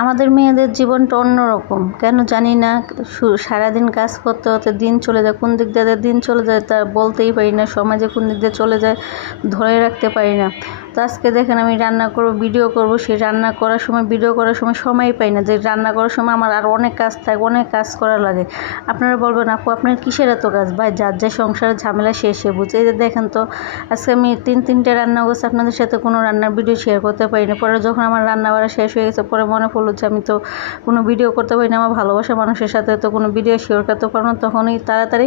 আমাদের মেয়েদের জীবনটা অন্যরকম, কেন জানি না। সারাদিন কাজ করতে হতে দিন চলে যায়, কোন দিক দিয়ে দিন চলে যায় তা বলতেই পারি না, সমাজে কোন দিক দিয়ে চলে যায় ধরে রাখতে পারি না। তো আজকে দেখেন আমি রান্না করব, ভিডিও করব, সেই রান্না করার সময় ভিডিও করার সময় সময়ই পাই না। যে রান্না করার সময় আমার আর অনেক কাজ থাকে, অনেক কাজ করা লাগে। আপনারা বলবেন আপু আপনার কিসের এত কাজ? ভাই যার যে সংসারের ঝামেলা সে বুঝে। এই যে দেখেন তো আজকে আমি তিনটে রান্না করছি, আপনাদের সাথে কোনো রান্নার ভিডিও শেয়ার করতে পারি না। পরে যখন আমার রান্না বাড়া শেষ হয়ে গেছে, পরে মনে পড়লো যে আমি তো কোনো ভিডিও করতে পারি না, আমার ভালোবাসা মানুষের সাথে তো কোনো ভিডিও শেয়ার করতে পারবো না। তখনই তাড়াতাড়ি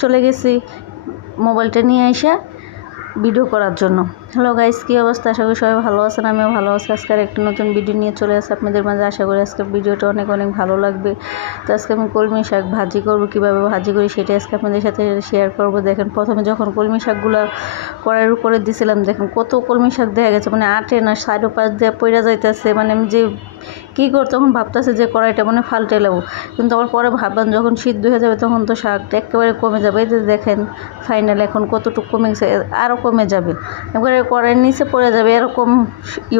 চলে গেছি মোবাইলটা নিয়ে এসে ভিডিও করার জন্য। হ্যালো গাইস, কী অবস্থা? আশা করি সবাই ভালো আছেন, আমিও ভালো আছি। আজকে একটা নতুন ভিডিও নিয়ে চলে আসি আপনাদের মাঝে। আশা করি আজকে ভিডিওটা অনেক ভালো লাগবে। তো আজকে আমি কলমি শাক ভাজি করব, কীভাবে ভাজি করি সেটা আজকে আপনাদের সাথে শেয়ার করব। দেখেন প্রথমে যখন কলমি শাকগুলো কড়াইয়ের উপরে দিছিলাম, দেখেন কত কলমি শাক দেখা গেছে, মানে আটে না, সাইডও পাশ দিয়ে পড়ে যাইতেছে। মানে আমি যে কী কর তখন ভাবতেছে যে কড়াইটা মানে ফাল্টে নেবো, কিন্তু আবার পরে ভাবলাম যখন সিদ্ধ হয়ে যাবে তখন তো শাকটা একেবারে কমে যাবে। এই যে দেখেন ফাইনাল এখন কতটুকু কমে গেছে, আরও কমে যাবে, একবারে কড়াইয়ের নিচে পড়ে যাবে এরকম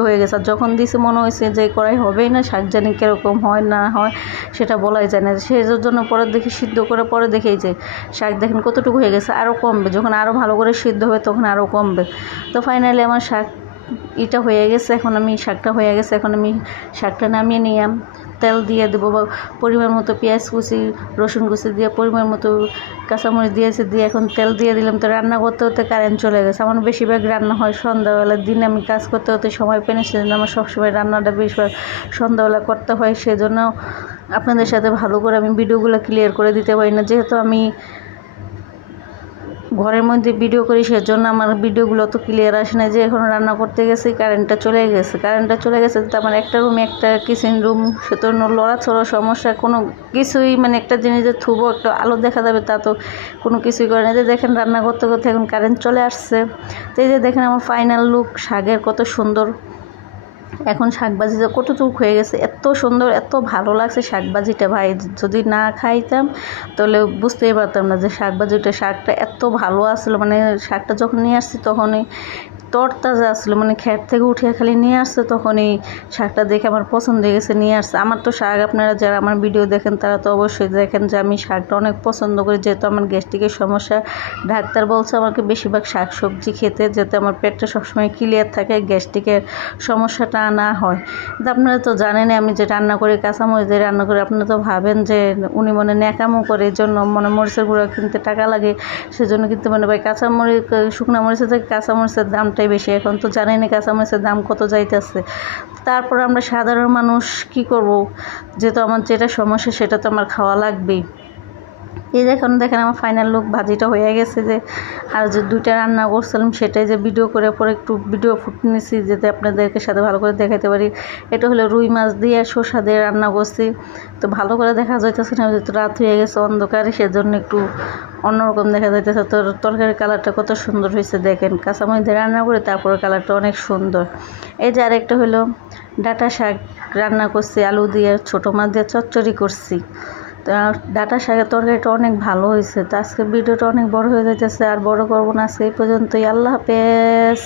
হয়ে গেছে। আর যখন দিছে মনে হয়েছে যে কড়াই হবেই না, শাক জানি কীরকম হয় না হয় সেটা বলাই যায় না। সেই জন্য পরে দেখি সিদ্ধ করে পরে দেখেই যে শাক দেখেন কতটুকু হয়ে গেছে, আরও কমবে, যখন আরও ভালো করে সিদ্ধ হবে তখন আরও কমবে। তো ফাইনালি আমার শাক এটা হয়ে গেছে, এখন আমি শাকটা হয়ে গেছে, এখন আমি শাকটা নামিয়ে নিলাম। তেল দিয়ে দেবো, বা পরিমাণ মতো পেঁয়াজ কুচি, রসুন কুচি দিয়ে পরিমাণ মতো কাঁচামরিচ দিয়েছি, দিয়ে এখন তেল দিয়ে দিলাম। তো রান্না করতে হতে কারেন্ট চলে গেছে। আমার বেশিরভাগ রান্না হয় সন্ধ্যাবেলার দিনে, আমি কাজ করতে হতে সময় পেয়ে, সেজন্য আমার সবসময় রান্নাটা বেশিরভাগ সন্ধ্যাবেলা করতে হয়। সেজন্য আপনাদের সাথে ভালো করে আমি ভিডিওগুলো ক্লিয়ার করে দিতে পারি না, যেহেতু আমি ঘরের মধ্যে ভিডিও করি, সেজন্য আমার ভিডিওগুলো তো ক্লিয়ার আসে না। যে এখন রান্না করতে গেছি কারেন্টটা চলে গেছে তো আমার একটা রুমে একটা কিচেন রুম, সে তো লড়াছড়া সমস্যা, কোনো কিছুই মানে একটা জিনিস যে থুবো একটা আলো দেখা যাবে তা তো কোনো কিছুই করে না। যে দেখেন রান্না করতে করতে এখন কারেন্ট চলে আসছে। তো এই যে দেখেন আমার ফাইনাল লুক শাকের কত সুন্দর। এখন শাকভাজিটা কতটুকু হয়ে গেছে, এত সুন্দর, এত ভালো লাগছে শাকভাজিটা। ভাই যদি না খাইতাম তাহলে বুঝতেই পারতাম না যে শাকটা এত ভালো আসলো। মানে শাকটা যখন নিয়ে আসছি তখনই তরতাজা আসলো, মানে ক্ষেত থেকে উঠিয়ে খালি নিয়ে আসছে, তখন এই শাকটা দেখে আমার পছন্দ হয়ে গেছে, নিয়ে আসছে। আমার তো শাক, আপনারা যারা আমার ভিডিও দেখেন তারা তো অবশ্যই দেখেন যে আমি শাকটা অনেক পছন্দ করি, যেহেতু আমার গ্যাস্ট্রিকের সমস্যা। ডাক্তার বলছে আমাকে বেশিরভাগ শাক সবজি খেতে, যাতে আমার পেটটা সবসময় ক্লিয়ার থাকে, গ্যাস্ট্রিকের সমস্যাটা না হয়। কিন্তু আপনারা তো জানেনই আমি যে রান্না করি, কাঁচামরিচ দিয়ে রান্না করি। আপনারা তো ভাবেন যে উনি মনে ন্যাকামো করে, এই জন্য মনে মরিচের গুঁড়া কিনতে টাকা লাগে, সেজন্য কিন্তু মানে ভাই কাঁচামরিচ, শুকনো মরিচের থেকে কাঁচামরিচের দামটাই বেশি। এখন তো জানেনই কাঁচামরিচের দাম কত যাইতেছে। তারপর আমরা সাধারণ মানুষ কি করব, যেহেতু আমার যেটা সমস্যা সেটা তো আমার খাওয়া লাগবেই। এই দেখেন আমার ফাইনাল লুক ভাজিটা হয়ে গেছে। যে আর যে দুইটা রান্না করছিলাম সেটাই যে ভিডিও করে পরে একটু ভিডিও ফুট নিয়েছি, যাতে আপনাদেরকে সাথে ভালো করে দেখাতে পারি। এটা হলো রুই মাছ দিয়ে শসা দিয়ে রান্না করছি। তো ভালো করে দেখা যাইতেছে না, যেহেতু রাত হয়ে গেছে অন্ধকারে, সেজন্য একটু অন্যরকম দেখা যাইতেছে। তো তরকারির কালারটা কত সুন্দর হয়েছে দেখেন, কাঁচামরিচ দিয়ে রান্না করে তারপরে কালারটা অনেক সুন্দর। এই যে আরেকটা হলো ডাঁটা শাক রান্না করছি, আলু দিয়ে ছোটো মাছ দিয়ে চচ্চড়ি করছি। তো ডাঁটা শাকের তরকারিটা অনেক ভালো হয়েছে। তো আজকে ভিডিওটা অনেক বড় হয়ে যাইতেছে, আর বড় করবো না, আজকে এই পর্যন্তই। আল্লাহ হাফেজ।